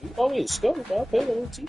You call me a scope, I'll pay the OT.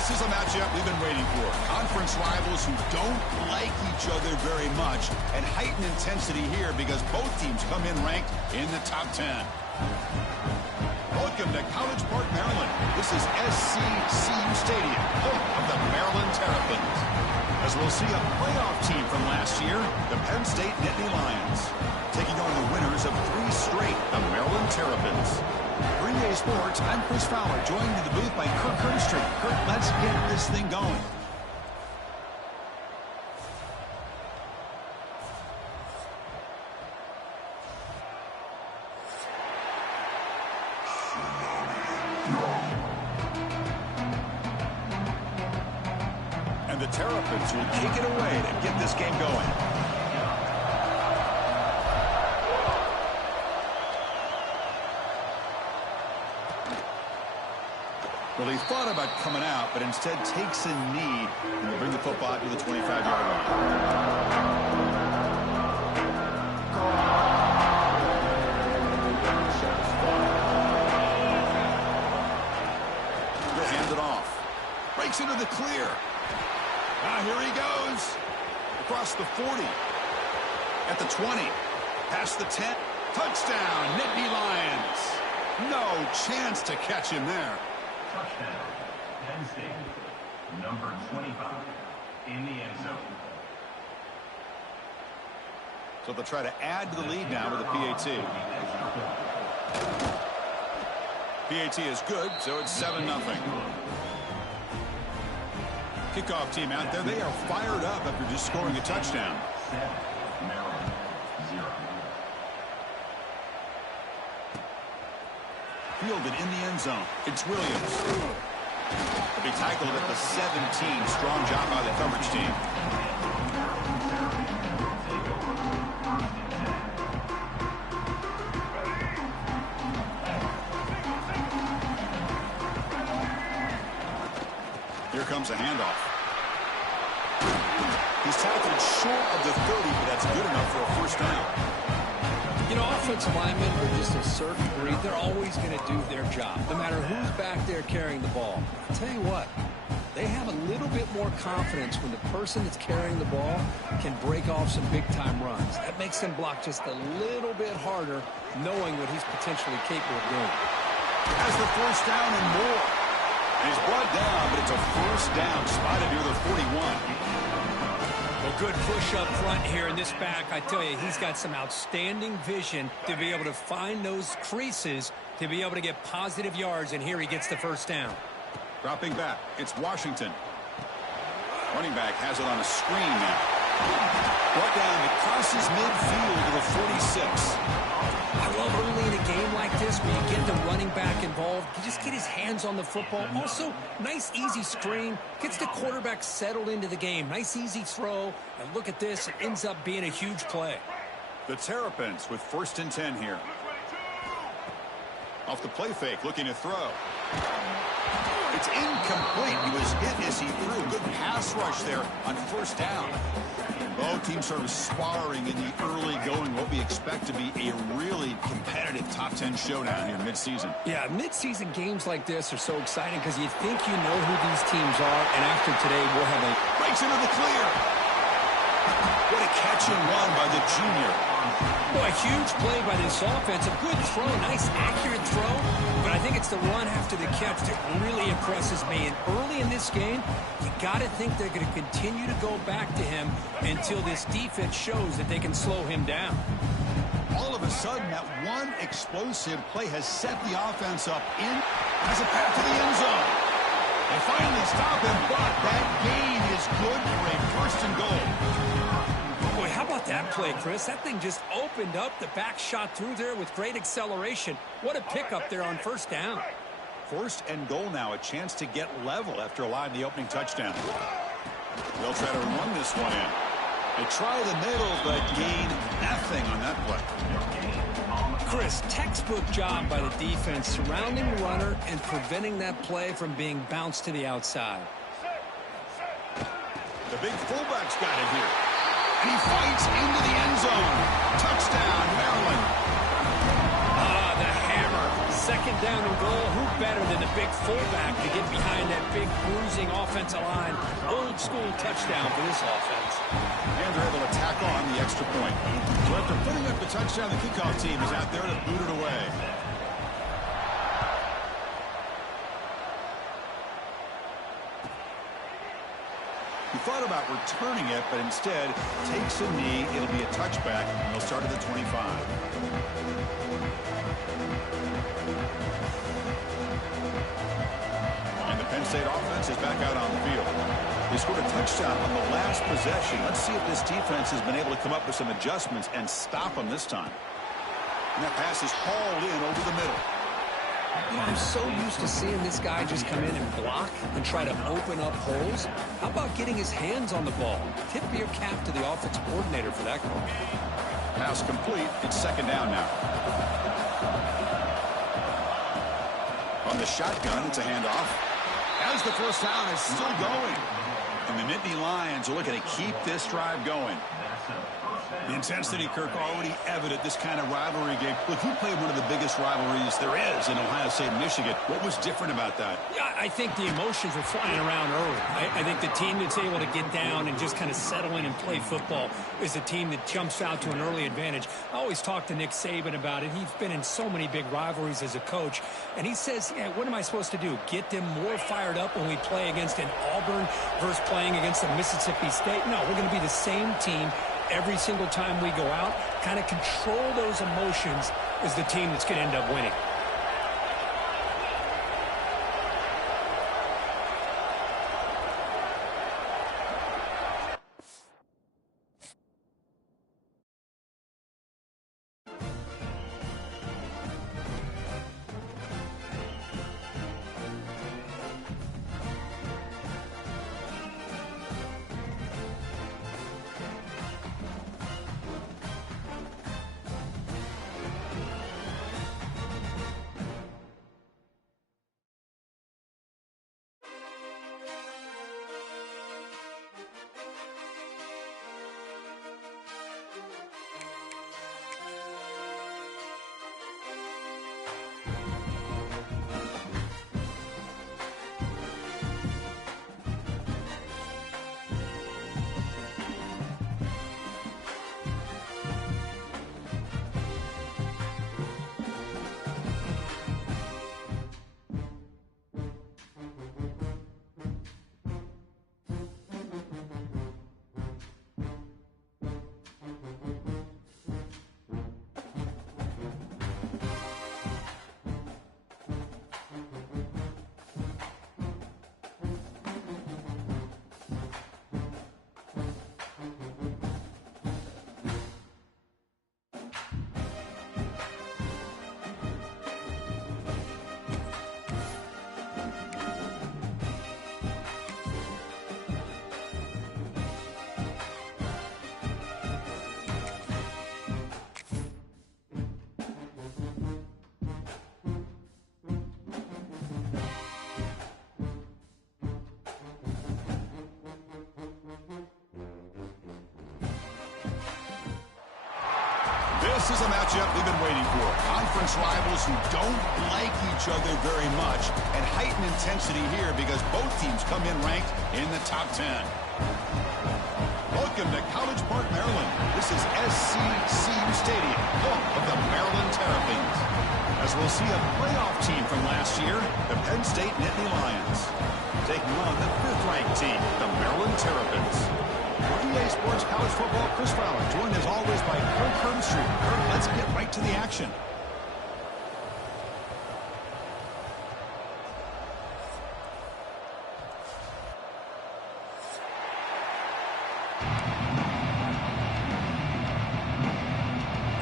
This is a matchup we've been waiting for. Conference rivals who don't like each other very much, and heightened intensity here because both teams come in ranked in the top 10. Welcome to College Park, Maryland. This is SCCU Stadium, home of the Maryland Terrapins. As we'll see a playoff team from last year, the Penn State Nittany Lions, taking on the winners of 3 straight, the Maryland Terrapins. 3A Sports, I'm Chris Fowler, joined in the booth by Kirk Hurstreet. Kirk, let's get this thing going. And the Terrapins will kick it away to get this game going. Well, he thought about coming out, but instead takes a knee and will bring the football to the 25-yard line. He'll hand it off. Breaks into the clear. Here he goes. Across the 40. At the 20. Past the 10. Touchdown, Nittany Lions. No chance to catch him there. Touchdown, Penn State, number 25, in the end zone. So they'll try to add to the lead now with a PAT. PAT is good, so it's 7-0. Kickoff team out there, they are fired up after just scoring a touchdown. Maryland, 0. Fielded in the end zone. It's Williams. He'll be tackled at the 17. Strong job by the coverage team. Here comes a handoff. He's tackled short of the 30, but that's good enough for a first down. You know, offensive linemen are just a certain breed. They're always going to do their job, no matter who's back there carrying the ball. I'll tell you what, they have a little bit more confidence when the person that's carrying the ball can break off some big-time runs. That makes them block just a little bit harder, knowing what he's potentially capable of doing. Has the first down and more. And he's brought down, but it's a first down spotted near the 41. Well, good push up front here in this back. I tell you, he's got some outstanding vision to be able to find those creases to be able to get positive yards, and here he gets the first down. Dropping back, it's Washington. Running back has it on a screen now. Brought down, it crosses midfield to the 46. I love early in a game like this where you get the running back involved. You just get his hands on the football. Also, nice, easy screen. Gets the quarterback settled into the game. Nice, easy throw. And look at this. It ends up being a huge play. The Terrapins with 1st and 10 here. Off the play fake, looking to throw. It's incomplete. He was hit as he threw. Good pass rush there on first down. Both teams sort of sparring in the early going. What we expect to be a really competitive top 10 showdown here mid-season. Yeah, mid-season games like this are so exciting because you think you know who these teams are, and after today we'll have a... Breaks into the clear. What a catch and run by the junior. Boy, a huge play by this offense. A good throw, nice accurate throw. But I think it's the run after the catch that really impresses me. And early in this game, you got to think they're going to continue to go back to him until this defense shows that they can slow him down. All of a sudden, that one explosive play has set the offense up in as a path to the end zone. They finally stop him, but that gain is good for a 1st and goal. Boy, how about that play, Chris? That thing just opened up. The back shot through there with great acceleration. What a pickup there on first down. 1st and goal now, a chance to get level after allowing the opening touchdown. They'll try to run this one in. They try the middle, but gain nothing on that play. Chris, textbook job by the defense surrounding the runner and preventing that play from being bounced to the outside. The big fullback's got it here. And he fights into the end zone. Touchdown, Maryland. The hammer. 2nd down and goal. Who better than the big at fullback to get behind that big bruising offensive line. Old school touchdown for this offense. And they're able to tack on the extra point. So after putting up the touchdown, the kickoff team is out there to boot it away. He thought about returning it, but instead takes a knee. It'll be a touchback, and they'll start at the 25. And the Penn State offense is back out on the field. They scored a touchdown on the last possession. Let's see if this defense has been able to come up with some adjustments and stop them this time. And that pass is hauled in over the middle. You know, I'm so used to seeing this guy just come in and block and try to open up holes. How about getting his hands on the ball? Tip your cap to the offensive coordinator for that call. Pass complete. It's second down now. On the shotgun, it's a handoff. As the first down is still going. And the Nittany Lions are looking to keep this drive going. The intensity, Kirk, already evident this kind of rivalry game. Look, you played one of the biggest rivalries there is in Ohio State, Michigan. What was different about that? Yeah, I think the emotions were flying around early. I think the team that's able to get down and just kind of settle in and play football is the team that jumps out to an early advantage. I always talk to Nick Saban about it. He's been in so many big rivalries as a coach. And he says, yeah, what am I supposed to do? Get them more fired up when we play against an Auburn versus playing against a Mississippi State? No, we're going to be the same team every single time we go out. Kind of control those emotions is the team that's going to end up winning. This is a matchup we've been waiting for. Conference rivals who don't like each other very much, and heightened intensity here because both teams come in ranked in the top 10. Welcome to College Park, Maryland. This is SCCU Stadium, home of the Maryland Terrapins. As we'll see a playoff team from last year, the Penn State Nittany Lions, taking on the 5th-ranked team, the Maryland Terrapins. For EA Sports College Football, Chris Fowler, joined as always by Kirk Herbstreit. Kirk, let's get right to the action.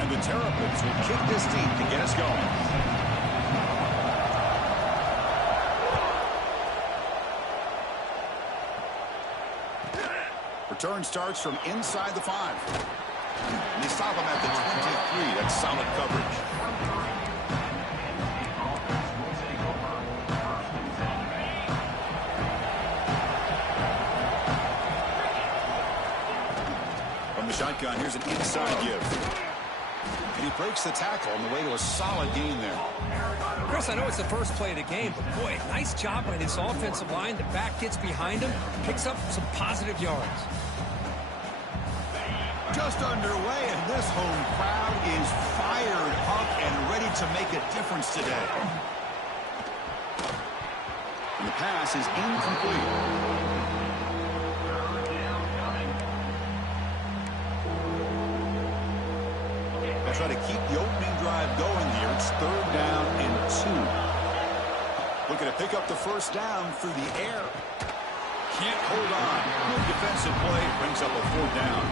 And the Terrapins will kick this deep to get us going. Return starts from inside the 5. And they stop him at the 23. That's solid coverage. From the shotgun, here's an inside give. And he breaks the tackle on the way to a solid gain there. Chris, I know it's the first play of the game, but boy, nice job by this offensive line. The back gets behind him, picks up some positive yards. Just underway, and this home crowd is fired up and ready to make a difference today. And the pass is incomplete. They'll try to keep the opening drive going here. It's 3rd down and 2. Looking to pick up the first down through the air. Can't hold on. Good defensive play brings up a 4th down.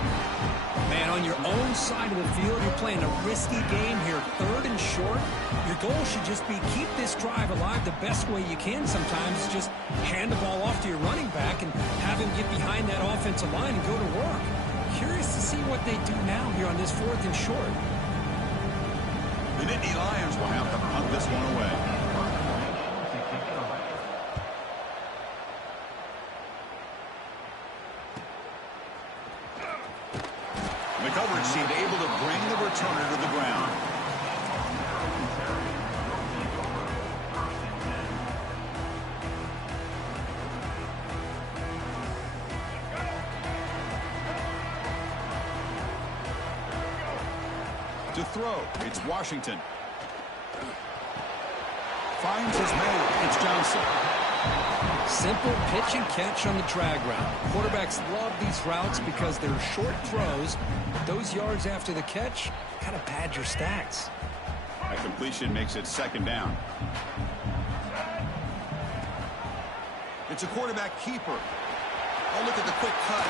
Man, on your own side of the field, you're playing a risky game here, 3rd and short. Your goal should just be keep this drive alive the best way you can sometimes. Just hand the ball off to your running back and have him get behind that offensive line and go to work. Curious to see what they do now here on this 4th and short. The Nittany Lions will have to punt this one away. The coverage seemed able to bring the returner to the ground. To throw, it's Washington. Finds his man, it's Johnson. Simple pitch and catch on the drag route. Quarterbacks love these routes because they're short throws. Those yards after the catch kind of pad your stats. That completion makes it 2nd down. It's a quarterback keeper. Oh, look at the quick cut.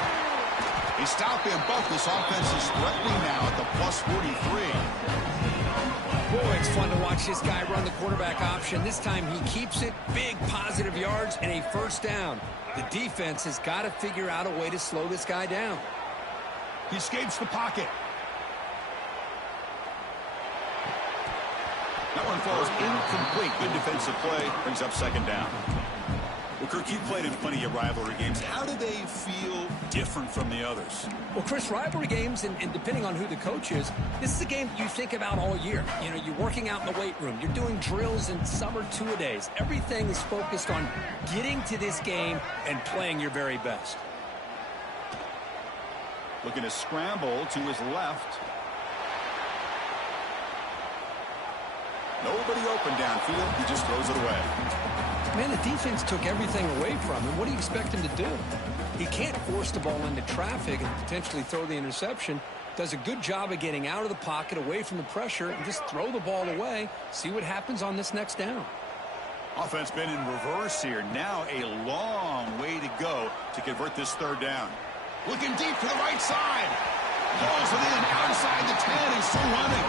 They stop him both. This offense is threatening now at the plus 43. Boy, it's fun to watch this guy run the quarterback option. This time he keeps it, big positive yards, and a 1st down. The defense has got to figure out a way to slow this guy down. He escapes the pocket. That one falls incomplete. Good defensive play. Brings up 2nd down. Well, Kirk, you played in plenty of rivalry games. How do they feel different from the others? Well, Chris, rivalry games, and depending on who the coach is, this is a game you think about all year. You know, you're working out in the weight room. You're doing drills in summer two-a-days. Everything is focused on getting to this game and playing your very best. Looking to scramble to his left. Nobody open downfield. He just throws it away. Man, the defense took everything away from him. What do you expect him to do? He can't force the ball into traffic and potentially throw the interception. Does a good job of getting out of the pocket, away from the pressure, and just throw the ball away. See what happens on this next down. Offense been in reverse here. Now a long way to go to convert this 3rd down. Looking deep to the right side. Pulls it in outside the 10 and still running.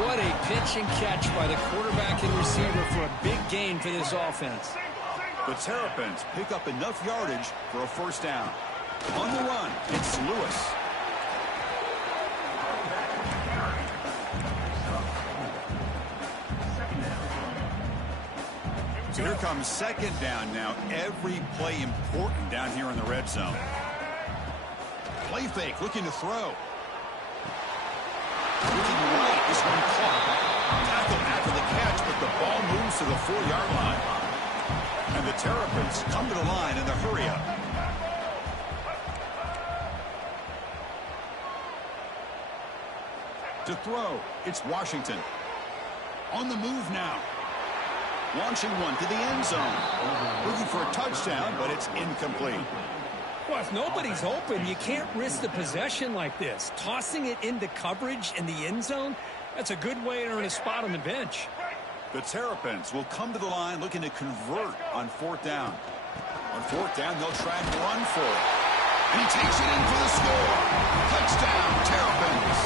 What a pitch and catch by the quarterback and receiver for a big gain for this offense. The Terrapins pick up enough yardage for a 1st down. On the run, it's Lewis. So here comes 2nd down now. Every play important down here in the red zone. Play fake, looking to throw. Looking right, this one caught. Tackle after the catch, but the ball moves to the 4-yard line. And the Terrapins come to the line in the hurry-up. To throw, it's Washington. On the move now. Launching one to the end zone. Looking for a touchdown, but it's incomplete. Well, if nobody's open, you can't risk the possession like this. Tossing it into coverage in the end zone, that's a good way to earn a spot on the bench. The Terrapins will come to the line looking to convert on 4th down. On 4th down, they'll try and run for it. And he takes it in for the score. Touchdown, Terrapins.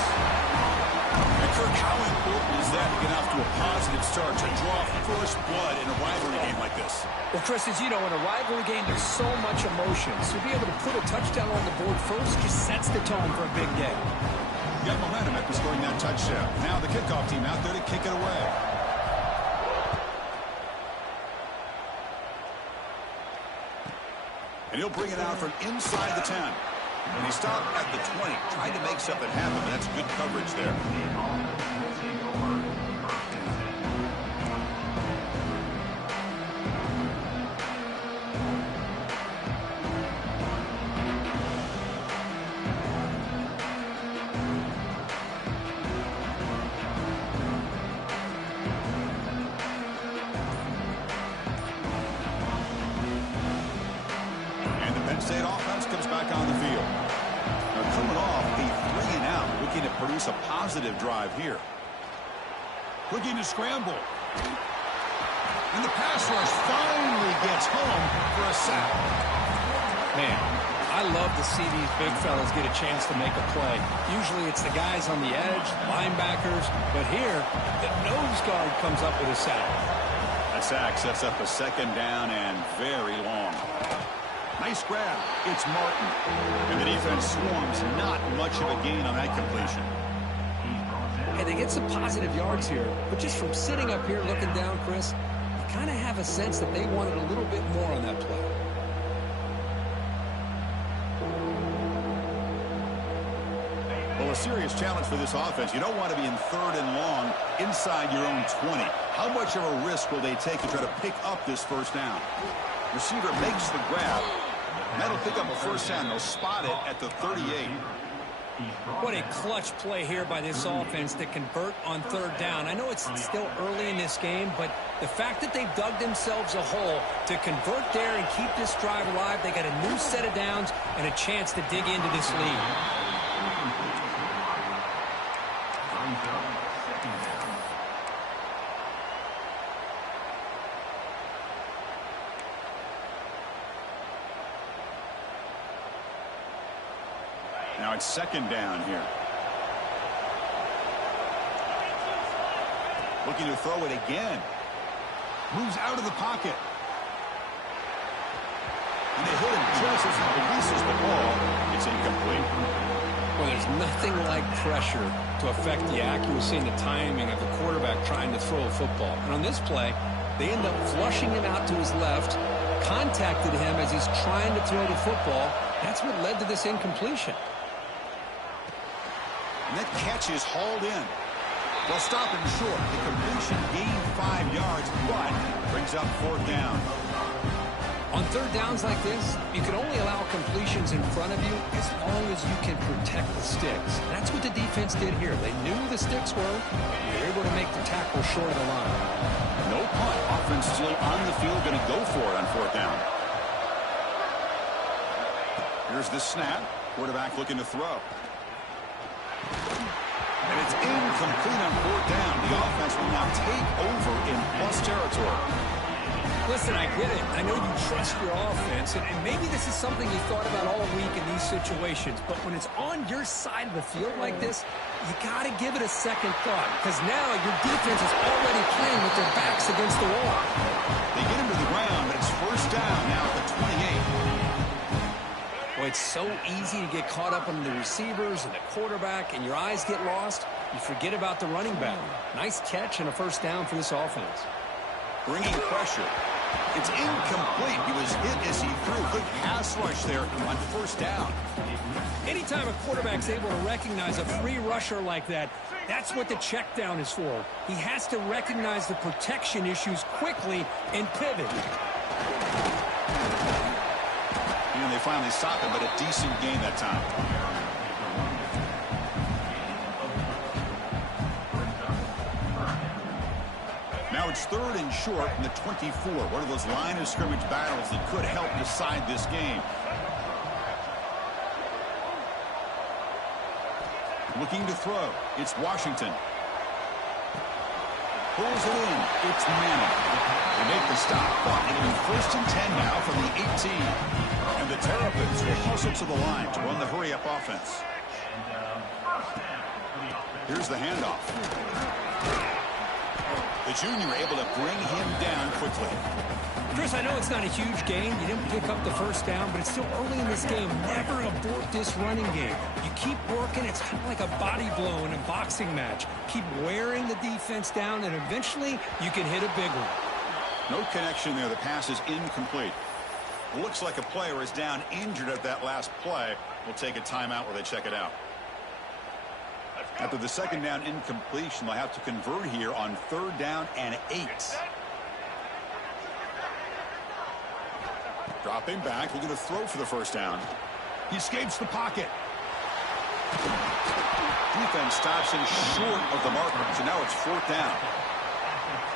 And Kirk, how important is that to get off to a positive start, to draw first blood in a rivalry game like this? Well, Chris, as you know, in a rivalry game, there's so much emotion. So to be able to put a touchdown on the board first just sets the tone for a big day. You got momentum after scoring that touchdown. Now the kickoff team out there to kick it away. And he'll bring it out from inside the 10. And he stopped at the 20, trying to make something happen, but that's good coverage there. State offense comes back on the field. Now coming off a 3-and-out, looking to produce a positive drive here. Looking to scramble. And the pass rush finally gets home for a sack. Man, I love to see these big fellas get a chance to make a play. Usually it's the guys on the edge, linebackers, but here, the nose guard comes up with a sack. A sack sets up a 2nd down and very long. Nice grab. It's Martin. And the defense swarms. Not much of a gain on that completion. Hey, they get some positive yards here, but just from sitting up here looking down, Chris, you kind of have a sense that they wanted a little bit more on that play. Well, a serious challenge for this offense. You don't want to be in 3rd and long inside your own 20. How much of a risk will they take to try to pick up this 1st down? Receiver makes the grab, and that'll pick up a 1st down. They'll spot it at the 38. What a clutch play here by this offense to convert on 3rd down. I know it's still early in this game, but the fact that they've dug themselves a hole to convert there and keep this drive alive, they got a new set of downs and a chance to dig into this lead. Now it's 2nd down here. Looking to throw it again. Moves out of the pocket. And they hit him just as he releases the ball. It's incomplete. Well, there's nothing like pressure to affect the accuracy and the timing of the quarterback trying to throw a football. And on this play, they end up flushing him out to his left, contacted him as he's trying to throw the football. That's what led to this incompletion. And that catch is hauled in. They'll stop him short. The completion gained 5 yards, but brings up 4th down. On 3rd downs like this, you can only allow completions in front of you as long as you can protect the sticks. That's what the defense did here. They knew the sticks were. They were able to make the tackle short of the line. No punt. Offense still on the field, going to go for it on 4th down. Here's the snap. Quarterback looking to throw. And it's incomplete on 4th down. The offense will now take over in plus territory. Listen, I get it. I know you trust your offense, and maybe this is something you thought about all week in these situations, but when it's on your side of the field like this, you got to give it a second thought, because now your defense is already playing with their backs against the wall. They get him to the ground, but it's 1st down now at the 28. Well, it's so easy to get caught up in the receivers and the quarterback, and your eyes get lost. You forget about the running back. Nice catch and a 1st down for this offense. Bringing pressure. It's incomplete. He was hit as he threw. Good pass rush there on 1st down. Anytime a quarterback's able to recognize a free rusher like that, that's what the check down is for. He has to recognize the protection issues quickly and pivot. And they finally stop him, but a decent gain that time. Now it's 3rd and short in the 24. One of those line of scrimmage battles that could help decide this game. Looking to throw. It's Washington. Pulls it in. It's Manning. They make the stop, but it'll be 1st and 10 now from the 18. And the Terrapins will hustle to the line to run the hurry-up offense. Here's the handoff. The junior able to bring him down quickly. Chris, I know it's not a huge gain. You didn't pick up the 1st down, but it's still early in this game. Never abort this running game. You keep working. It's kind of like a body blow in a boxing match. Keep wearing the defense down, and eventually you can hit a big one. No connection there. The pass is incomplete. It looks like a player is down injured at that last play. We'll take a timeout while they check it out. After the 2nd down incompletion, they'll have to convert here on 3rd down and 8. Dropping back, looking to throw for the 1st down. He escapes the pocket. Defense stops him short of the marker, so now it's 4th down.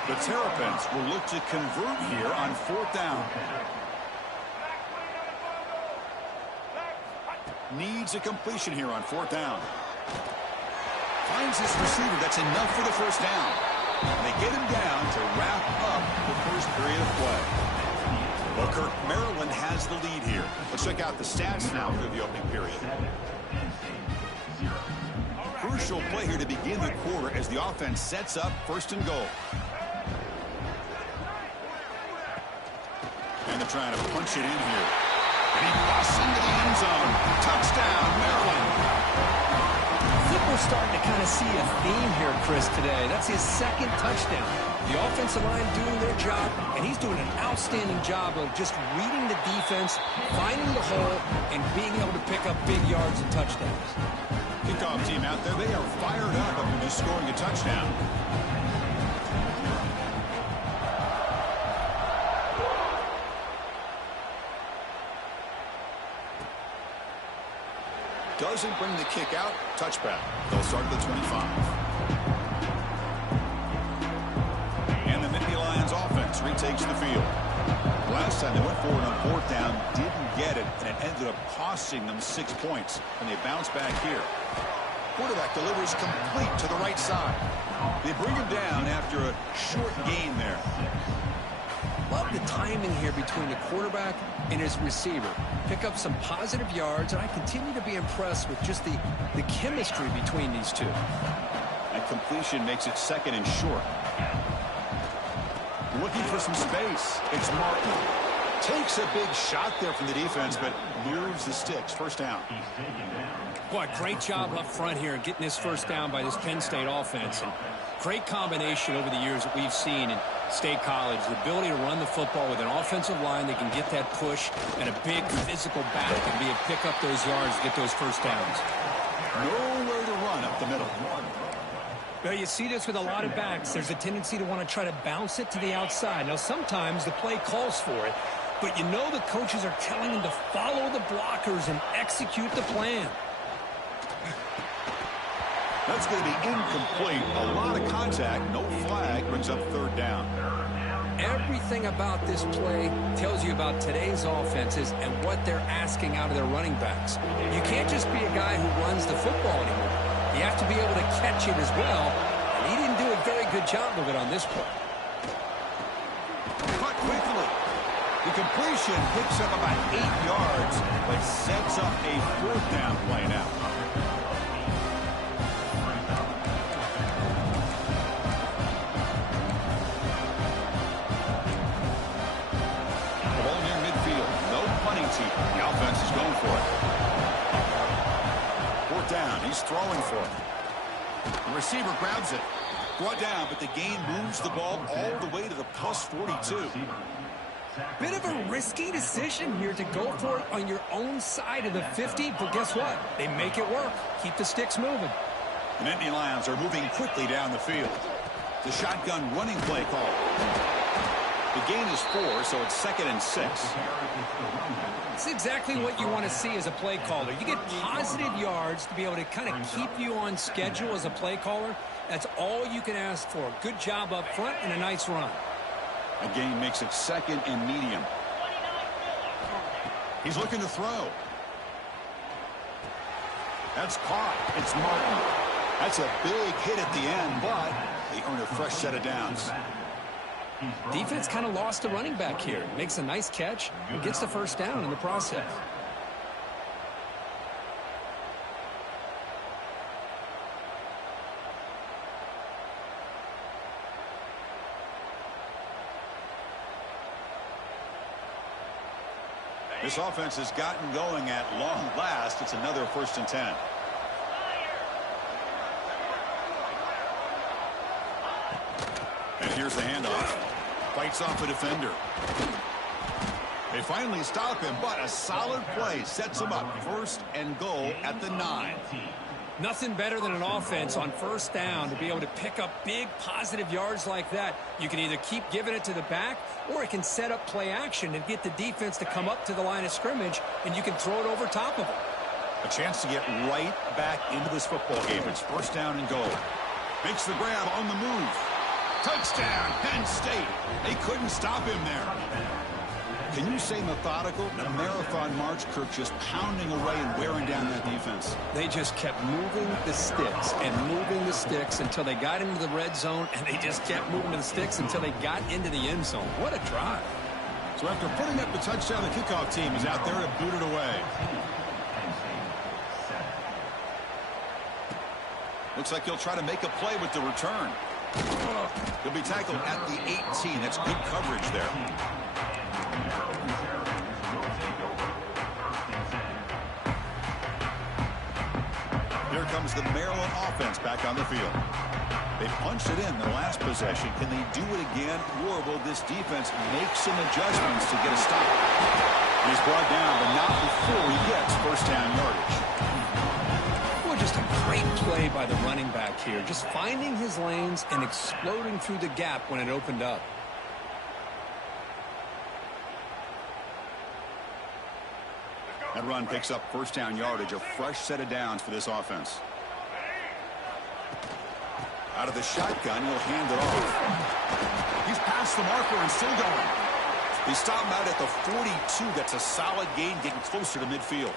The Terrapins will look to convert here on 4th down. needs a completion here on 4th down. Finds his receiver. That's enough for the first down. And they get him down to wrap up the first period of play. Well, Kirk, Maryland has the lead here. Let's check out the stats now through the opening period. Crucial play here to begin the quarter as the offense sets up 1st and goal. And they're trying to punch it in here. And he busts into the end zone. Touchdown, Maryland. I think we're starting to kind of see a theme here, Chris, today. That's his 2nd touchdown. The offensive line doing their job, and he's doing an outstanding job of just reading the defense, finding the hole, and being able to pick up big yards and touchdowns. Kickoff team out there, they are fired up after just scoring a touchdown. Doesn't bring the kick out. Touchback. They'll start at the 25. And the Nittany Lions offense retakes the field. Last time they went forward on 4th down, didn't get it, and it ended up costing them 6 points. And they bounce back here. Quarterback delivers complete to the right side. They bring him down after a short gain there. Love the timing here between the quarterback and his receiver. Pick up some positive yards, and I continue to be impressed with just the chemistry between these two. And completion makes it 2nd and short. Looking for some space. It's Martin. Takes a big shot there from the defense, but moves the sticks. 1st down. Boy, great job up front here in getting this 1st down by this Penn State offense. And great combination over the years that we've seen in State College. The ability to run the football with an offensive line that can get that push and a big physical back and be able to pick up those yards, get those 1st downs. Nowhere to run up the middle. Well, you see this with a lot of backs. There's a tendency to want to try to bounce it to the outside. Now, sometimes the play calls for it, but you know the coaches are telling them to follow the blockers and execute the plan. That's going to be incomplete. A lot of contact. No flag. Brings up 3rd down. Everything about this play tells you about today's offenses and what they're asking out of their running backs. You can't just be a guy who runs the football anymore. You have to be able to catch it as well, and he didn't do a very good job of it on this play. Cut quickly. The completion picks up about 8 yards, but sets up a 4th down play now. The ball near midfield. No punting team. The offense is going for it. 4th down. He's throwing for it. The receiver grabs it. Brought down, but the gain moves the ball all the way to the plus 42. Bit of a risky decision here to go for it on your own side of the 50, but guess what? They make it work. Keep the sticks moving. The Nittany Lions are moving quickly down the field. The shotgun running play call. The gain is 4, so it's 2nd and 6. It's exactly what you want to see as a play caller. You get positive yards to be able to kind of keep you on schedule as a play caller. That's all you can ask for. Good job up front and a nice run. A gain makes it 2nd and medium. He's looking to throw. That's caught. It's Martin. That's a big hit at the end, but they earn a fresh set of downs. Defense kind of lost the running back here. Makes a nice catch and gets the 1st down in the process. This offense has gotten going at long last. It's another 1st and 10. And here's the handoff. Fights off a defender. They finally stop him, but a solid play sets him up. 1st and goal at the 9. Nothing better than an offense on 1st down to be able to pick up big positive yards like that. You can either keep giving it to the back, or it can set up play action and get the defense to come up to the line of scrimmage, and you can throw it over top of them. A chance to get right back into this football game. It's 1st down and goal. Makes the grab on the move. Touchdown, Penn State. They couldn't stop him there. Can you say methodical? A marathon march, Kirk, just pounding away and wearing down that defense. They just kept moving the sticks and moving the sticks until they got into the red zone, and they just kept moving the sticks until they got into the end zone. What a drive. So after putting up the touchdown, the kickoff team is out there to boot it away. Looks like he'll try to make a play with the return. He'll be tackled at the 18. That's good coverage there. Here comes the Maryland offense back on the field. They punched it in the last possession. Can they do it again, or will this defense make some adjustments to get a stop? He's brought down, but not before he gets first down yardage. Well, just a great play by the running back here. Just finding his lanes and exploding through the gap when it opened up. That run picks up first down yardage, a fresh set of downs for this offense. Out of the shotgun, he'll hand it off. He's past the marker and still going. They stop him out at the 42. That's a solid gain, getting closer to midfield.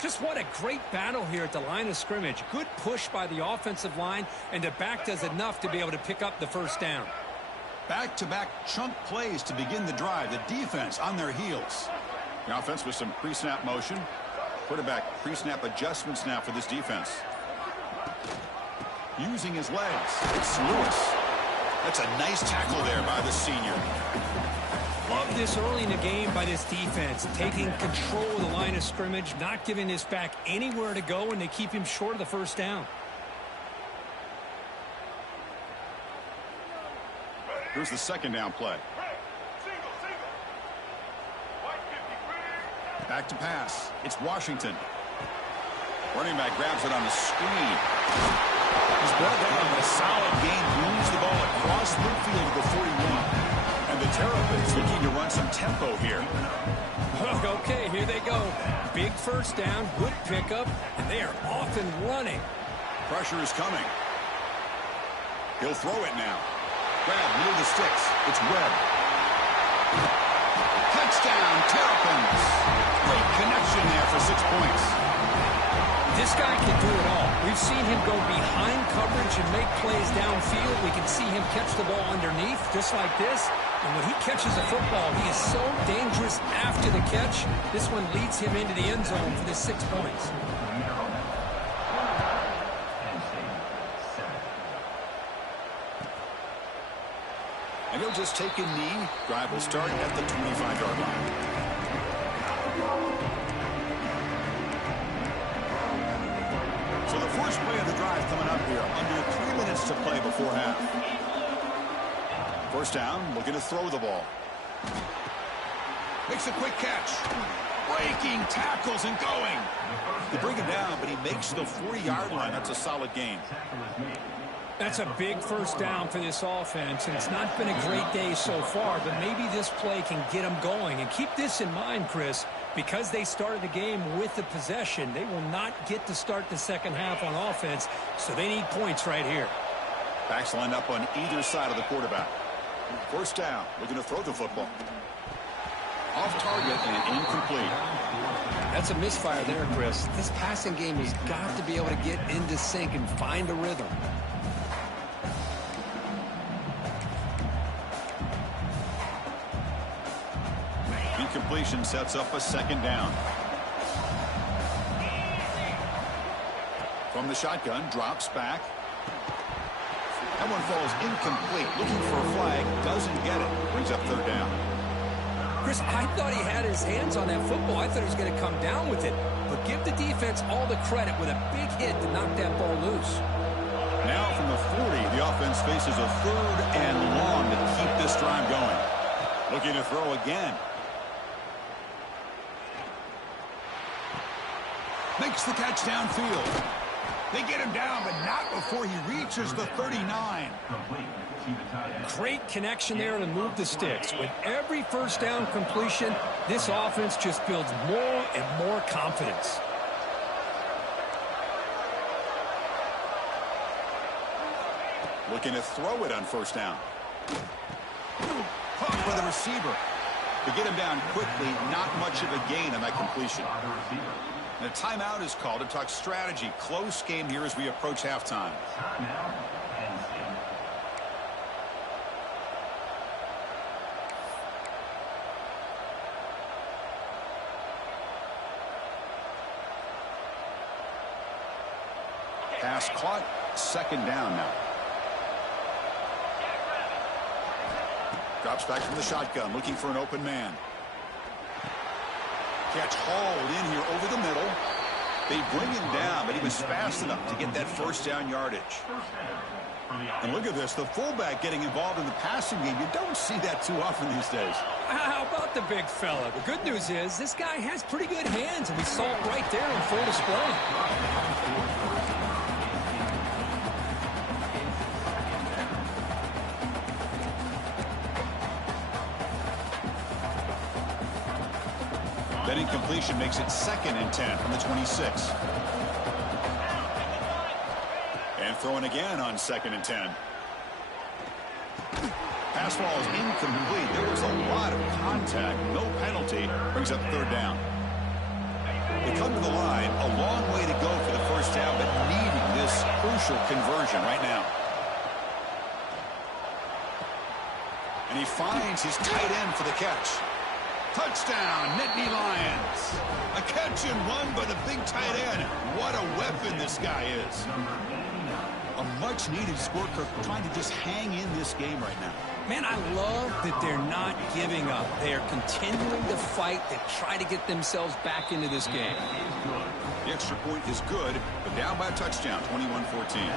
Just what a great battle here at the line of scrimmage. Good push by the offensive line, and the back does enough to be able to pick up the first down. Back-to-back chunk plays to begin the drive. The defense on their heels. The offense with some pre-snap motion. Quarterback pre-snap adjustments now for this defense. Using his legs. It's Lewis. That's a nice tackle there by the senior. Love this early in the game by this defense. Taking control of the line of scrimmage, not giving this back anywhere to go, and they keep him short of the first down. Here's the second down play. Back to pass. It's Washington. Running back grabs it on the screen. He's brought down a solid gain. Moves the ball across midfield to the 41. And the Terrapins looking to run some tempo here. Okay, here they go. Big first down, good pickup, and they are off and running. Pressure is coming. He'll throw it now. Grab near the sticks. It's Webb. Touchdown, Terrapins. Great connection there for 6 points. This guy can do it all. We've seen him go behind coverage and make plays downfield. We can see him catch the ball underneath, just like this. And when he catches a football, he is so dangerous after the catch. This one leads him into the end zone for the 6 points. And he'll just take a knee. Drive will start at the 25-yard line. So the first play of the drive coming up here. Under 3 minutes to play before half. First down, looking to throw the ball. Makes a quick catch. Breaking tackles and going. They bring him down, but he makes the 40-yard line. That's a solid gain. That's a big first down for this offense, and it's not been a great day so far, but maybe this play can get them going. And keep this in mind, Chris, because they started the game with the possession, they will not get to start the second half on offense, so they need points right here. Backs lined up on either side of the quarterback. First down, looking to throw the football. Off target and incomplete. That's a misfire there, Chris. This passing game has got to be able to get into sync and find a rhythm. Incompletion sets up a second down. From the shotgun, drops back. That one falls incomplete. Looking for a flag, doesn't get it. Brings up third down. Chris, I thought he had his hands on that football. I thought he was going to come down with it. But give the defense all the credit with a big hit to knock that ball loose. Now from the 40, the offense faces a third and long to keep this drive going. Looking to throw again. Makes the catch downfield. They get him down, but not before he reaches the 39. Great connection there to move the sticks. With every first down completion, this offense just builds more and more confidence. Looking to throw it on first down. Caught by the receiver. To get him down quickly, not much of a gain on that completion. And a timeout is called to talk strategy. Close game here as we approach halftime. Pass caught. Second down now. Drops back from the shotgun, looking for an open man. Catch hauled in here over the middle. They bring him down, but he was fast enough to get that first down yardage. And look at this, the fullback getting involved in the passing game. You don't see that too often these days. How about the big fella? The good news is this guy has pretty good hands, and we saw it right there in full display. That incompletion makes it 2nd and 10 from the 26. And throwing again on 2nd and 10. Pass ball is incomplete. There was a lot of contact. No penalty. Brings up 3rd down. They come to the line. A long way to go for the first down, but needing this crucial conversion right now. And he finds his tight end for the catch. Touchdown, Nittany Lions. A catch and run by the big tight end. What a weapon this guy is. A much-needed score, Kirk, trying to just hang in this game right now. Man, I love that they're not giving up. They are continuing to fight to try to get themselves back into this game. The extra point is good, but down by a touchdown, 21-14.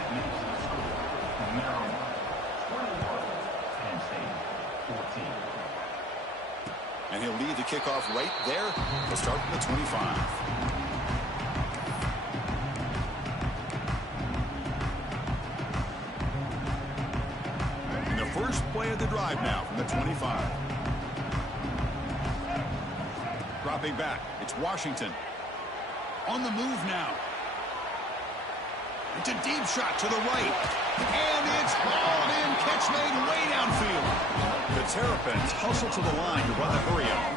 And he'll lead the kickoff right there. He'll start from the 25. And the first play of the drive now from the 25. Dropping back. It's Washington. On the move now. It's a deep shot to the right. And it's hauled in. Catch made way downfield. The Terrapins hustle to the line to run the hurry-up.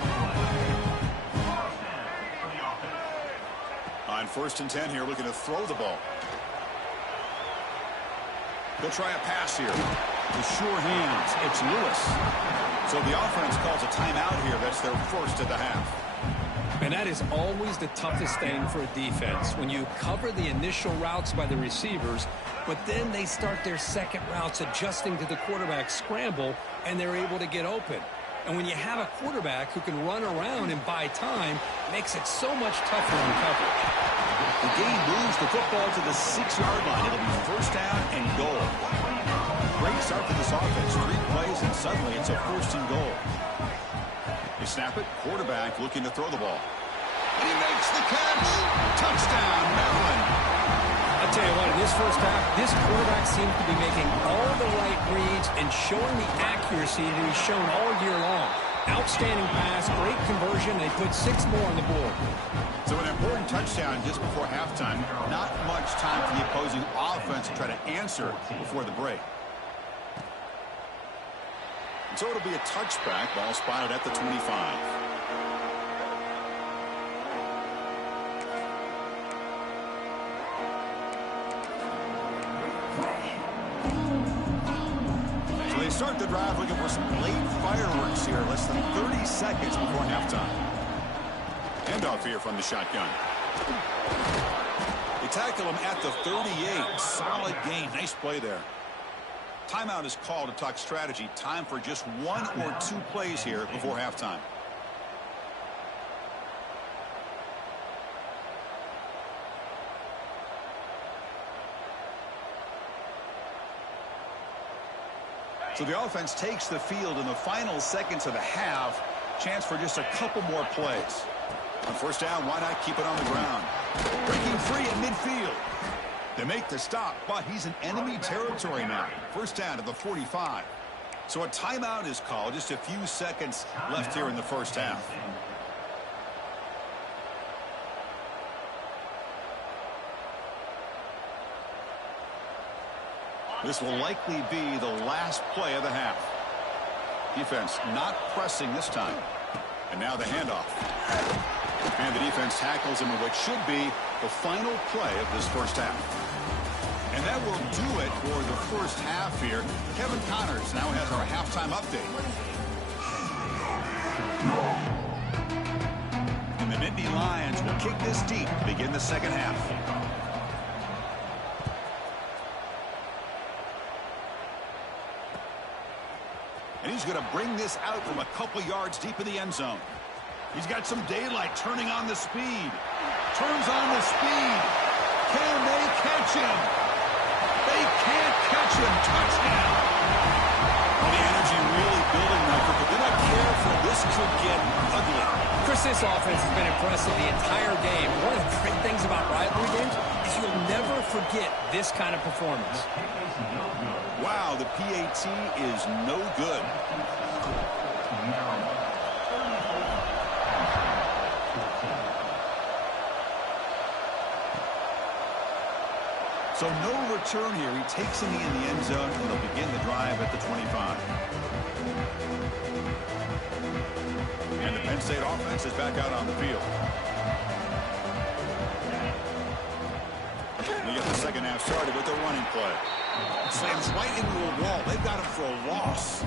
On 1st and 10 here, looking to throw the ball. They'll try a pass here. With sure hands, it's Lewis. So the offense calls a timeout here. That's their first of the half. And that is always the toughest thing for a defense. When you cover the initial routes by the receivers, but then they start their second routes adjusting to the quarterback scramble, and they're able to get open. And when you have a quarterback who can run around and buy time, it makes it so much tougher in coverage. The game moves the football to the 6-yard line. It'll be 1st down and goal. Great start for this offense. 3 plays, and suddenly it's a 1st and goal. They snap it. Quarterback looking to throw the ball. And he makes the catch. Touchdown, Maryland. I'll tell you what, in this first half, this quarterback seems to be making all the right reads and showing the accuracy that he's shown all year long. Outstanding pass, great conversion. They put 6 more on the board. So an important touchdown just before halftime. Not much time for the opposing offense to try to answer before the break. And so it'll be a touchback. Ball spotted at the 25. Start the drive looking for some late fireworks here. Less than 30 seconds before halftime. Handoff here from the shotgun. They tackle him at the 38. Solid gain. Nice play there. Timeout is called to talk strategy. Time for just 1 or 2 plays here before halftime. So the offense takes the field in the final seconds of the half. Chance for just a couple more plays. On 1st down, why not keep it on the ground? Breaking free at midfield. They make the stop, but he's in enemy territory now. 1st down to the 45. So a timeout is called. Just a few seconds left here in the first half. This will likely be the last play of the half. Defense not pressing this time. And now the handoff. And the defense tackles him in what should be the final play of this first half. And that will do it for the first half here. Kevin Connors now has our halftime update. And the Nittany Lions will kick this deep to begin the second half. And he's going to bring this out from a couple yards deep in the end zone. He's got some daylight, turning on the speed. Turns on the speed. Can they catch him? They can't catch him. Touchdown. Well, the energy really building now, but they're not careful. This could get ugly. Chris, this offense has been impressive the entire game. One of the great things about rivalry games is you'll never forget this kind of performance. Wow, the PAT is no good. So no return here. He takes him in the end zone, and they'll begin the drive at the 25. And the Penn State offense is back out on the field. We get the second half started with the running play. Slams right into a wall. They've got him for a loss.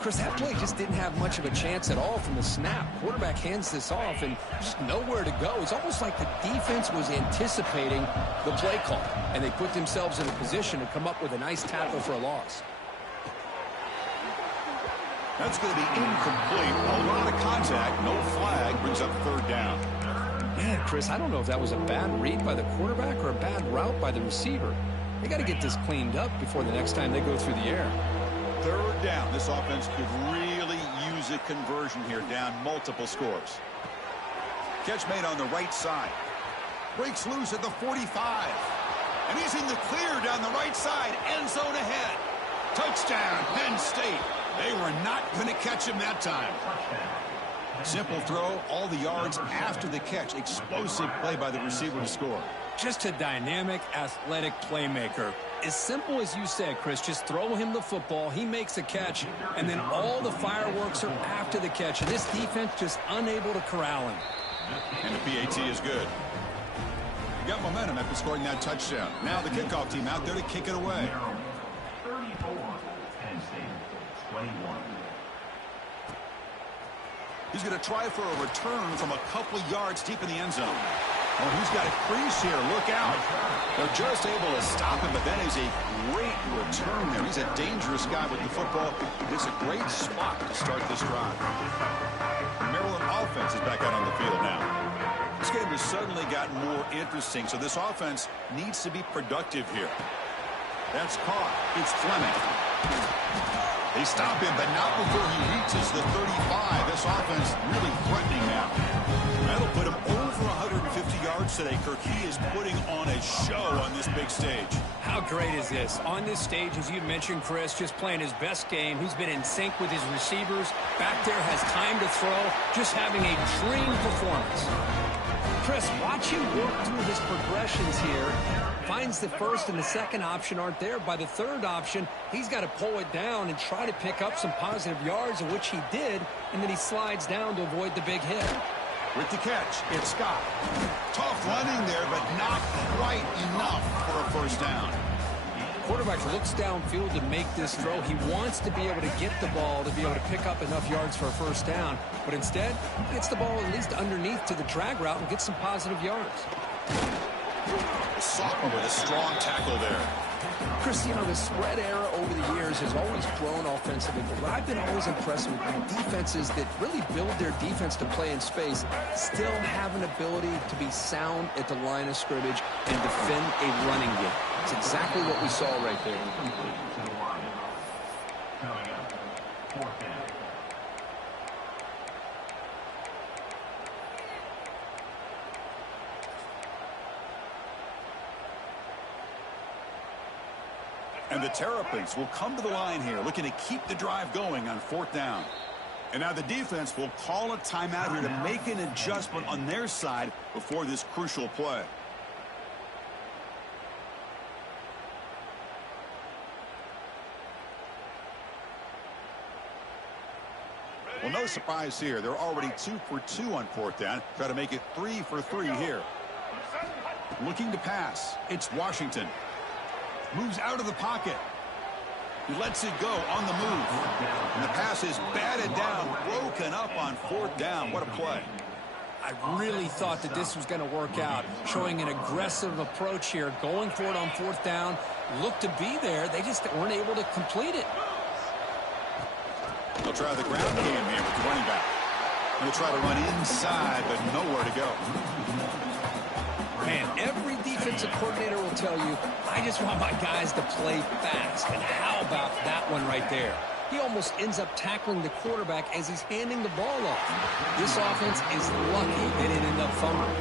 Chris, that play just didn't have much of a chance at all from the snap. Quarterback hands this off and just nowhere to go. It's almost like the defense was anticipating the play call, and they put themselves in a position to come up with a nice tackle for a loss. That's going to be incomplete. A lot of contact. No flag. Brings up third down. Yeah, Chris, I don't know if that was a bad read by the quarterback or a bad route by the receiver. They got to get this cleaned up before the next time they go through the air. Third down. This offense could really use a conversion here, down multiple scores. Catch made on the right side. Breaks loose at the 45. And he's in the clear down the right side. End zone ahead. Touchdown, Penn State. They were not going to catch him that time. Simple throw, all the yards after the catch. Explosive play by the receiver to score. Just a dynamic, athletic playmaker. As simple as you said, Chris, just throw him the football, he makes a catch, and then all the fireworks are after the catch. And this defense just unable to corral him. And the PAT is good. You got momentum after scoring that touchdown. Now the kickoff team out there to kick it away. 34, Penn State 21. He's going to try for a return from a couple yards deep in the end zone. Oh, he's got a crease here. Look out. They're just able to stop him, but that is a great return there. He's a dangerous guy with the football. It's a great spot to start this drive. The Maryland offense is back out on the field now. This game has suddenly gotten more interesting, so this offense needs to be productive here. That's caught. It's Fleming. They stop him, but not before he reaches the 35. This offense really threatening now. That'll put him over 150 yards today. Kirk, he is putting on a show on this big stage. How great is this? On this stage, as you mentioned, Chris, just playing his best game. He's been in sync with his receivers. Back there, has time to throw. Just having a dream performance. Chris, watch him work through his progressions here. Finds the first and the second option aren't there. By the third option, he's got to pull it down and try to pick up some positive yards, of which he did, and then he slides down to avoid the big hit. With the catch, it's Scott. Tough running there, but not quite enough for a first down. Quarterback looks downfield to make this throw. He wants to be able to get the ball to be able to pick up enough yards for a first down, but instead, he gets the ball at least underneath to the drag route and gets some positive yards. The sophomore with a strong tackle there. Chris, you know, the spread era over the years has always grown offensively, but what I've been always impressed with defenses that really build their defense to play in space still have an ability to be sound at the line of scrimmage and defend a running game. It's exactly what we saw right there. Coming up, fourth down. And the Terrapins will come to the line here, looking to keep the drive going on fourth down. And now the defense will call a timeout here to make an adjustment on their side before this crucial play. Well, no surprise here. They're already 2 for 2 on 4th down. Try to make it 3 for 3 here. Looking to pass. It's Washington. Moves out of the pocket. He lets it go on the move. And the pass is batted down, broken up on 4th down. What a play. I really thought that this was going to work out, showing an aggressive approach here, going for it on 4th down. Looked to be there. They just weren't able to complete it. They'll try the ground game here with the running back. They'll try to run inside, but nowhere to go. Man, every defensive coordinator will tell you, I just want my guys to play fast. And how about that one right there? He almost ends up tackling the quarterback as he's handing the ball off. This offense is lucky they didn't end up fumbling.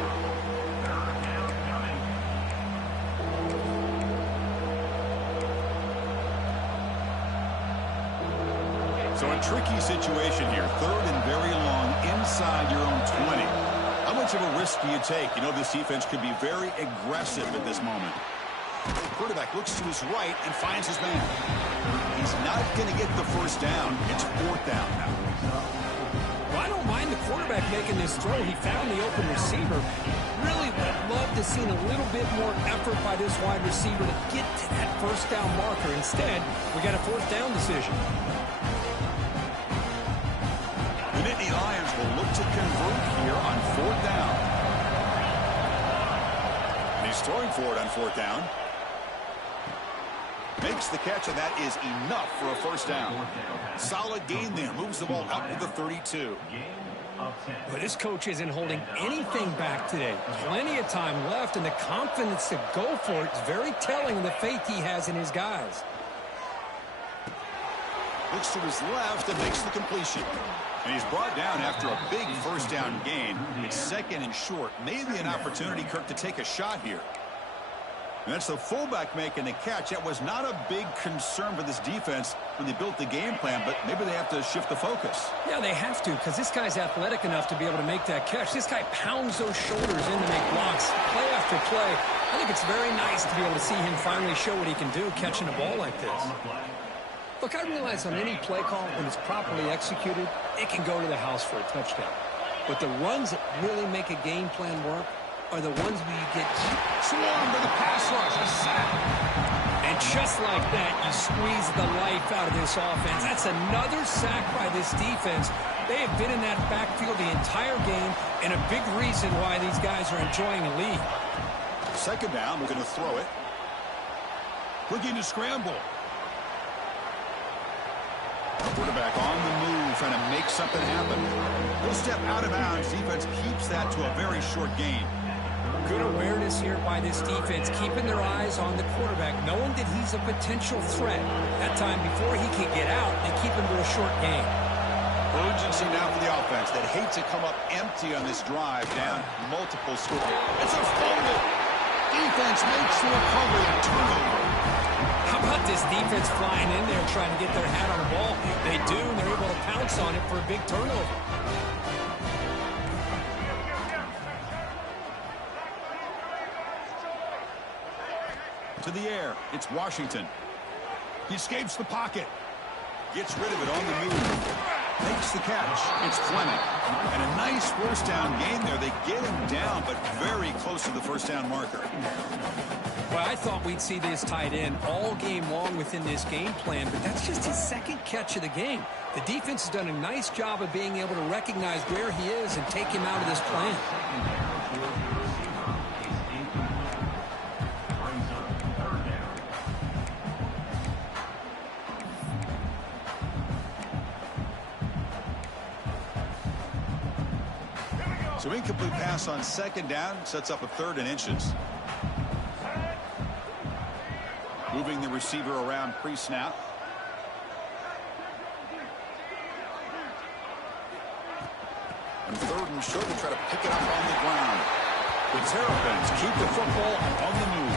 So a tricky situation here. 3rd and very long inside your own 20. How much of a risk do you take? You know, this defense could be very aggressive at this moment. The quarterback looks to his right and finds his man. He's not going to get the first down. It's 4th down now. Well, I don't mind the quarterback making this throw. He found the open receiver. Really would love to see a little bit more effort by this wide receiver to get to that first down marker. Instead, we got a 4th down decision. The Nittany Lions will look to convert here on 4th down. And he's throwing for it on 4th down. Makes the catch, and that is enough for a first down. Solid gain there. Moves the ball up to the 32. But this coach isn't holding anything back today. Plenty of time left, and the confidence to go for it is very telling of the faith he has in his guys. Looks to his left and makes the completion. And he's brought down after a big first down gain. It's 2nd and short. Maybe an opportunity, Kirk, to take a shot here. And that's the fullback making the catch. That was not a big concern for this defense when they built the game plan, but maybe they have to shift the focus. Yeah, they have to, because this guy's athletic enough to be able to make that catch. This guy pounds those shoulders in to make blocks play after play. I think it's very nice to be able to see him finally show what he can do catching a ball like this. Look, I realize on any play call, when it's properly executed, it can go to the house for a touchdown. But the runs that really make a game plan work are the ones where you get swarmed with a pass rush, a sack. And just like that, you squeeze the life out of this offense. That's another sack by this defense. They have been in that backfield the entire game, and a big reason why these guys are enjoying a lead. 2nd down, we're going to throw it. Looking to scramble. Quarterback on the move, trying to make something happen. He'll step out of bounds. Defense keeps that to a very short gain. Good awareness here by this defense, keeping their eyes on the quarterback, knowing that he's a potential threat. That time before he can get out, they keep him to a short gain. Urgency now for the offense that hates to come up empty on this drive, down multiple scores. It's a fumble. Defense makes the recovery and turnover. How about this defense flying in there trying to get their hat on the ball? They do, and they're able to pounce on it for a big turnover. To the air, it's Washington. He escapes the pocket. Gets rid of it on the move. Makes the catch. It's Fleming. And a nice first down gain there. They get him down, but very close to the first down marker. Well, I thought we'd see this tight end all game long within this game plan, but that's just his 2nd catch of the game. The defense has done a nice job of being able to recognize where he is and take him out of this plan. So incomplete pass on 2nd down, sets up a 3rd and inches. Moving the receiver around pre-snap. And 3rd and short, to try to pick it up on the ground. The Terrapins keep the football on the move.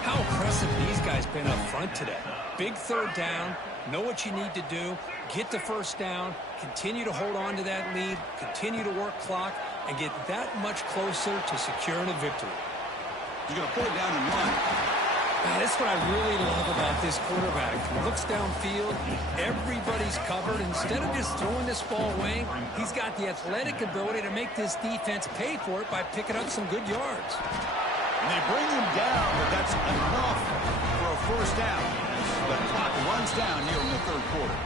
How impressive these guys been up front today. Big 3rd down, know what you need to do, get the first down, continue to hold on to that lead, continue to work clock, and get that much closer to securing a victory. He's going to pull it down and run. That's what I really love about this quarterback. He looks downfield, everybody's covered. Instead of just throwing this ball away, he's got the athletic ability to make this defense pay for it by picking up some good yards. And they bring him down, but that's enough for a first down. The clock runs down here in the third quarter.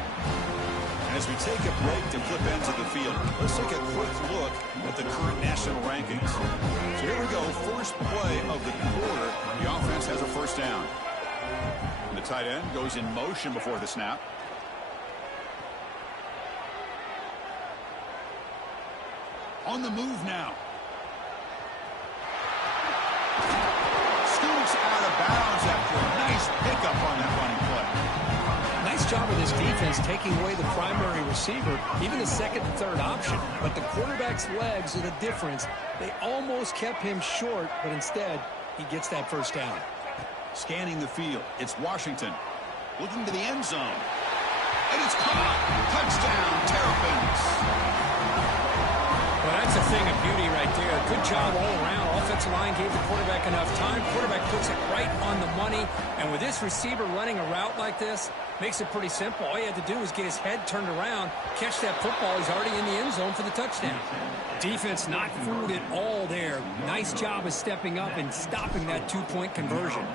And as we take a break to flip ends of the field, let's take a quick look at the current national rankings. So here we go, first play of the quarter. The offense has a first down. And the tight end goes in motion before the snap. On the move now. Scoots out of bounds after a nice pickup on that running play. Nice job of this defense taking away the primary receiver, even the second and third option. But the quarterback's legs are the difference. They almost kept him short, but instead, he gets that first down. Scanning the field, it's Washington. Looking to the end zone. And it's caught. Touchdown, Terrapins. Well, that's a thing of beauty right there. Good job all around. Offensive line gave the quarterback enough time. Quarterback puts it right on the money. And with this receiver running a route like this, makes it pretty simple. All you had to do was get his head turned around, catch that football. He's already in the end zone for the touchdown. Defense not fooled at all there. Nice job of stepping up and stopping that two-point conversion.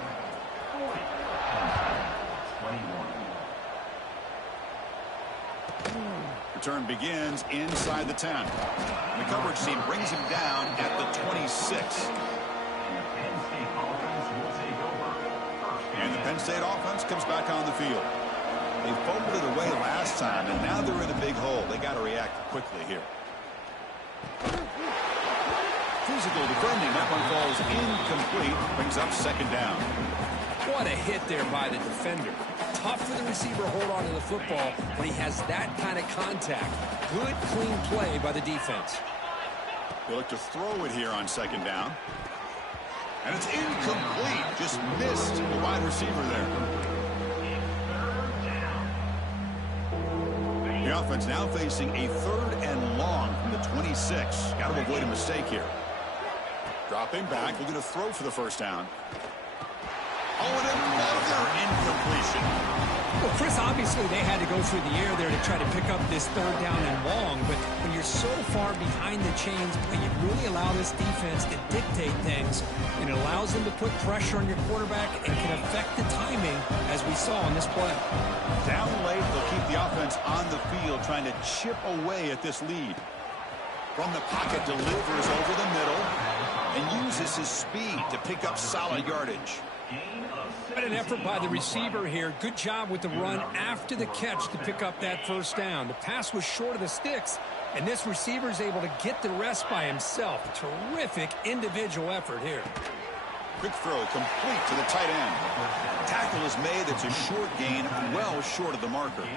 Return begins inside the 10. The coverage team brings him down at the 26. And the Penn State offense comes back on the field. They fumbled it away last time, and now they're in a big hole. They got to react quickly here. Physical defending. That one falls incomplete. Brings up second down. What a hit there by the defender. Tough for the receiver to hold on to the football when he has that kind of contact. Good, clean play by the defense. They look to throw it here on second down. And it's incomplete. Just missed the wide receiver there. The offense now facing a third and long from the 26. Got to avoid a mistake here. Dropping back, looking to throw for the first down. Oh, and another incompletion. Well, Chris, obviously they had to go through the air there to try to pick up this third down and long, but when you're so far behind the chains, you really allow this defense to dictate things, and it allows them to put pressure on your quarterback and can affect the timing, as we saw on this play. Down late, they'll keep the offense on the field, trying to chip away at this lead. From the pocket, delivers over the middle, and uses his speed to pick up solid yardage. What an effort by the receiver here. Good job with the run after the catch to pick up that first down. The pass was short of the sticks, and this receiver is able to get the rest by himself. Terrific individual effort here. Quick throw complete to the tight end. Tackle is made. It's a short gain, well short of the marker.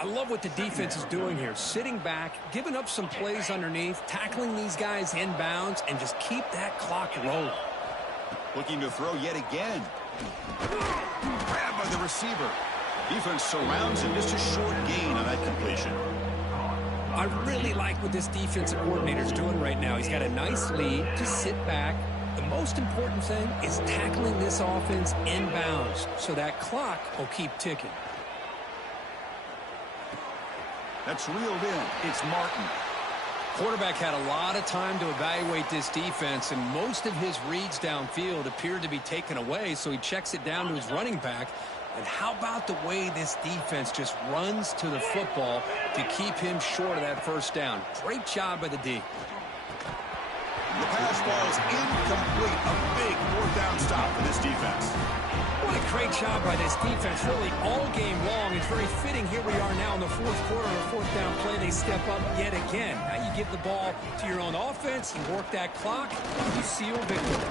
I love what the defense is doing here. Sitting back, giving up some plays underneath, tackling these guys inbounds, and just keep that clock rolling. Looking to throw yet again. Grabbed by the receiver. Defense surrounds him. Just a short gain on that completion. I really like what this defensive coordinator is doing right now. He's got a nice lead. Just sit back. The most important thing is tackling this offense inbounds so that clock will keep ticking. That's reeled in. It's Martin. Quarterback had a lot of time to evaluate this defense, and most of his reads downfield appeared to be taken away, so he checks it down to his running back. And how about the way this defense just runs to the football to keep him short of that first down? Great job by the D. The pass ball is incomplete. A big fourth down stop for this defense. What a great job by this defense, really all game long. It's very fitting. Here we are now in the fourth quarter, a fourth down play. They step up yet again. Now you give the ball to your own offense, you work that clock, you seal victory.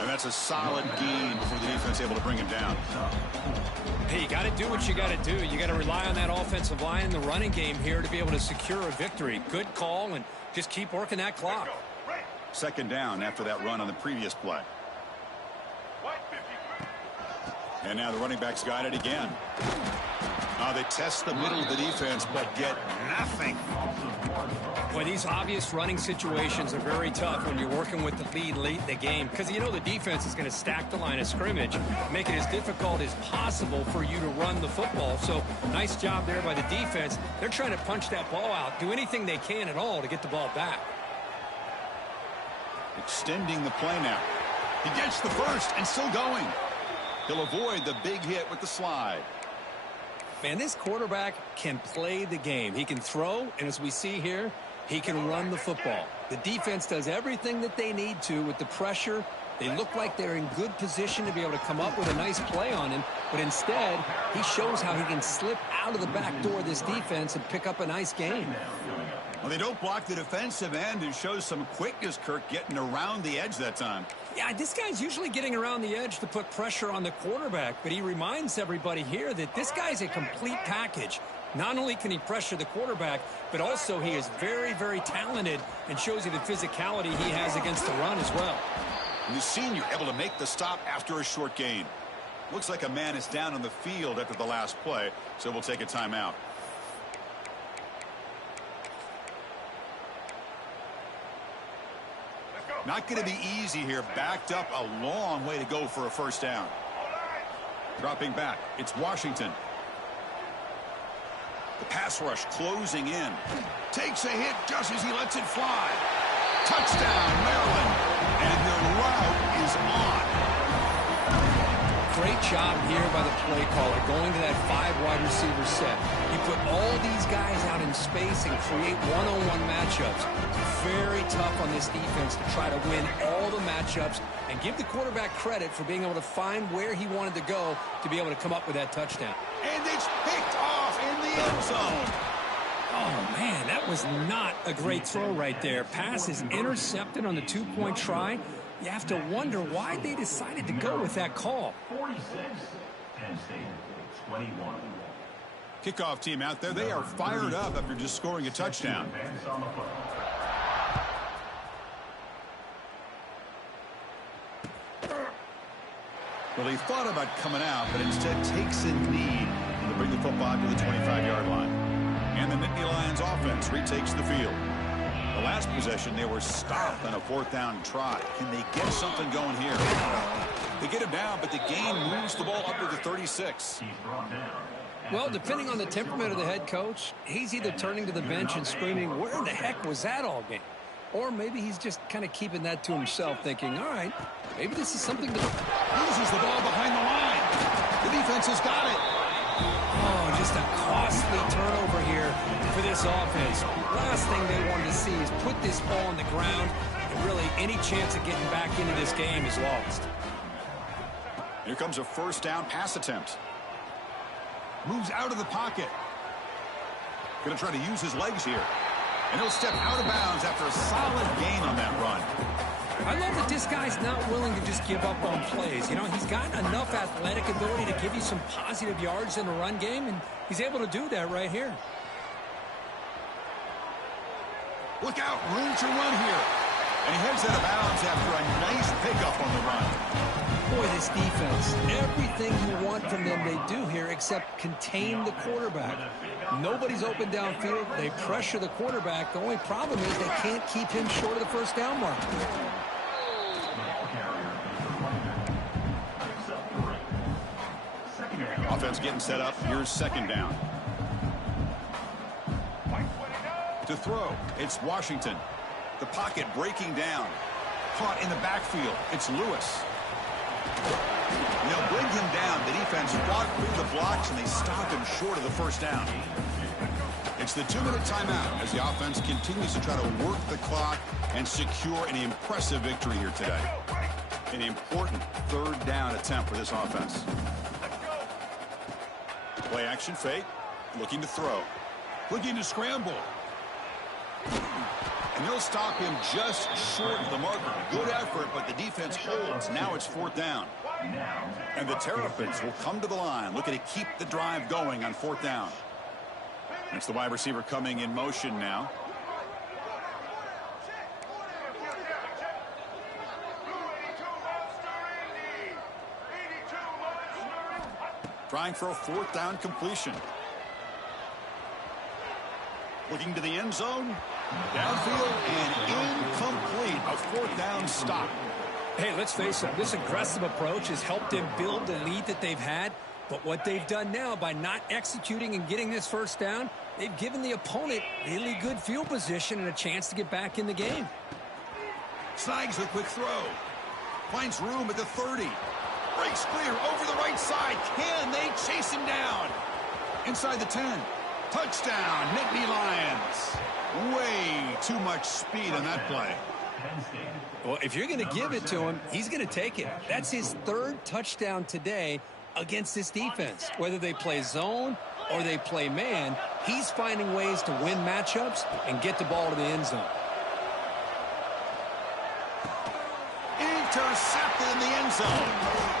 And that's a solid gain for the defense, able to bring him down. Hey, you got to do what you got to do. You got to rely on that offensive line in the running game here to be able to secure a victory. Good call, and just keep working that clock. Second down after that run on the previous play. And now the running back's got it again. They test the middle of the defense, but get nothing. Well, these obvious running situations are very tough when you're working with the lead late in the game, because you know the defense is going to stack the line of scrimmage, make it as difficult as possible for you to run the football. So nice job there by the defense. They're trying to punch that ball out, do anything they can at all to get the ball back. Extending the play now. He gets the first and still going. He'll avoid the big hit with the slide. Man, this quarterback can play the game. He can throw, and as we see here, he can run the football. The defense does everything that they need to with the pressure. They look like they're in good position to be able to come up with a nice play on him, but instead, he shows how he can slip out of the back door of this defense and pick up a nice gain. Well, they don't block the defensive end and shows some quickness, Kirk, getting around the edge that time. Yeah, this guy's usually getting around the edge to put pressure on the quarterback, but he reminds everybody here that this guy's a complete package. Not only can he pressure the quarterback, but also he is very, very talented and shows you the physicality he has against the run as well. And the senior able to make the stop after a short gain. Looks like a man is down on the field after the last play, so we'll take a timeout. Not going to be easy here. Backed up a long way to go for a first down. Dropping back. It's Washington. The pass rush closing in. Takes a hit just as he lets it fly. Touchdown, Maryland. And their route is on. Great job here by the play caller, going to that 5 wide receiver set. You put all these guys out in space and create one-on-one matchups. It's very tough on this defense to try to win all the matchups and give the quarterback credit for being able to find where he wanted to go to be able to come up with that touchdown. And it's picked off in the end zone. Oh, man, that was not a great throw right there. Pass is intercepted on the 2-point try. You have to wonder why they decided to go with that call. 46, Penn State, 21. Kickoff team out there. They are fired up after just scoring a touchdown. Well, he thought about coming out, but instead takes a knee to bring the football to the 25-yard line. And the Nittany Lions offense retakes the field. The last possession, they were stopped on a 4th down try. Can they get something going here? They get him down, but the gain moves the ball up to the 36. Well, depending on the temperament of the head coach, he's either turning to the bench and screaming, where the heck was that all game? Or maybe he's just kind of keeping that to himself, thinking, all right, maybe this is something to... Loses the ball behind the line. The defense has got it. Oh, just a costly turnover here for this offense. Last thing they wanted to see is put this ball on the ground, and really any chance of getting back into this game is lost. Here comes a 1st down pass attempt. Moves out of the pocket. Going to try to use his legs here. And he'll step out of bounds after a solid gain on that run. I love that this guy's not willing to just give up on plays. You know, he's got enough athletic ability to give you some positive yards in the run game, and he's able to do that right here. Look out, room to run here. And he heads out of bounds after a nice pickup on the run. Boy, this defense, everything you want from them they do here except contain the quarterback. Nobody's open downfield. They pressure the quarterback. The only problem is they can't keep him short of the 1st down mark. Offense getting set up. Here's 2nd down. To throw, it's Washington. The pocket breaking down. Caught in the backfield. It's Lewis. They'll bring him down. The defense fought through the blocks, and they stop him short of the 1st down. It's the 2-minute timeout as the offense continues to try to work the clock and secure an impressive victory here today. An important 3rd down attempt for this offense. Play action fake. Looking to throw. Looking to scramble. And they'll stop him just short of the marker. Good effort, but the defense holds. Now it's 4th down. And the Terrapins will come to the line, looking to keep the drive going on 4th down. It's the wide receiver coming in motion now. Trying for a 4th down completion. Looking to the end zone. Downfield and incomplete. A fourth down stop. Hey, let's face it, this aggressive approach has helped them build the lead that they've had. But what they've done now by not executing and getting this first down, they've given the opponent really good field position and a chance to get back in the game. Snags a quick throw. Finds room at the 30. Breaks clear over the right side. Can they chase him down? Inside the 10. Touchdown, Nittany Lions. Way too much speed on that play. Well, if you're going to give it to him, he's going to take it. That's his third touchdown today against this defense. Whether they play zone or they play man, he's finding ways to win matchups and get the ball to the end zone. Intercepted in the end zone.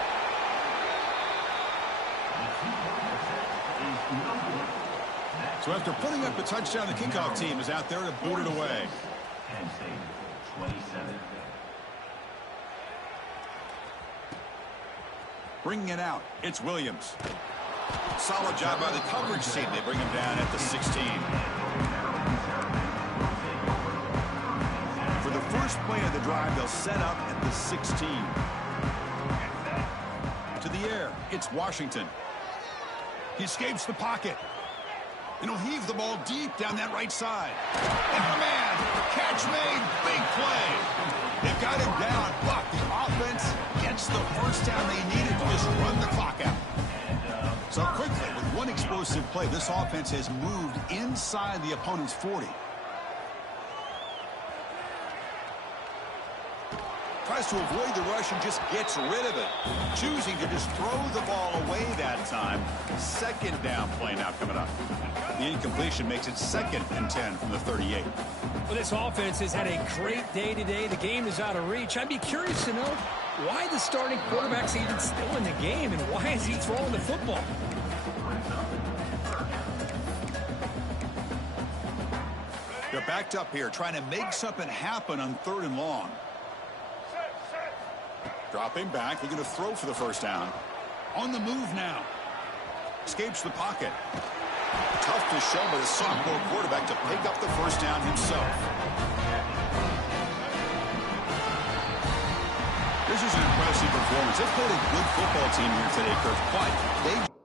So after putting up a touchdown, the kickoff team is out there to boot it away. Bringing it out, it's Williams. Solid job by the coverage team. They bring him down at the 16. For the first play of the drive, they'll set up at the 16. To the air, it's Washington. He escapes the pocket. And he'll heave the ball deep down that right side. And a man, catch made, big play. They've got him down, but the offense gets the first down they needed to just run the clock out. So quickly, with one explosive play, this offense has moved inside the opponent's 40. Tries to avoid the rush and just gets rid of it. Choosing to just throw the ball away that time. Second down play now coming up. The incompletion makes it 2nd and 10 from the 38. Well, this offense has had a great day today. The game is out of reach. I'd be curious to know why the starting quarterback's even still in the game and why is he throwing the football? They're backed up here trying to make something happen on 3rd and long. Dropping back, looking to throw for the first down. On the move now. Escapes the pocket. Tough to show by the sophomore quarterback to pick up the first down himself. This is an impressive performance. They've played a good football team here today, Kirk, but they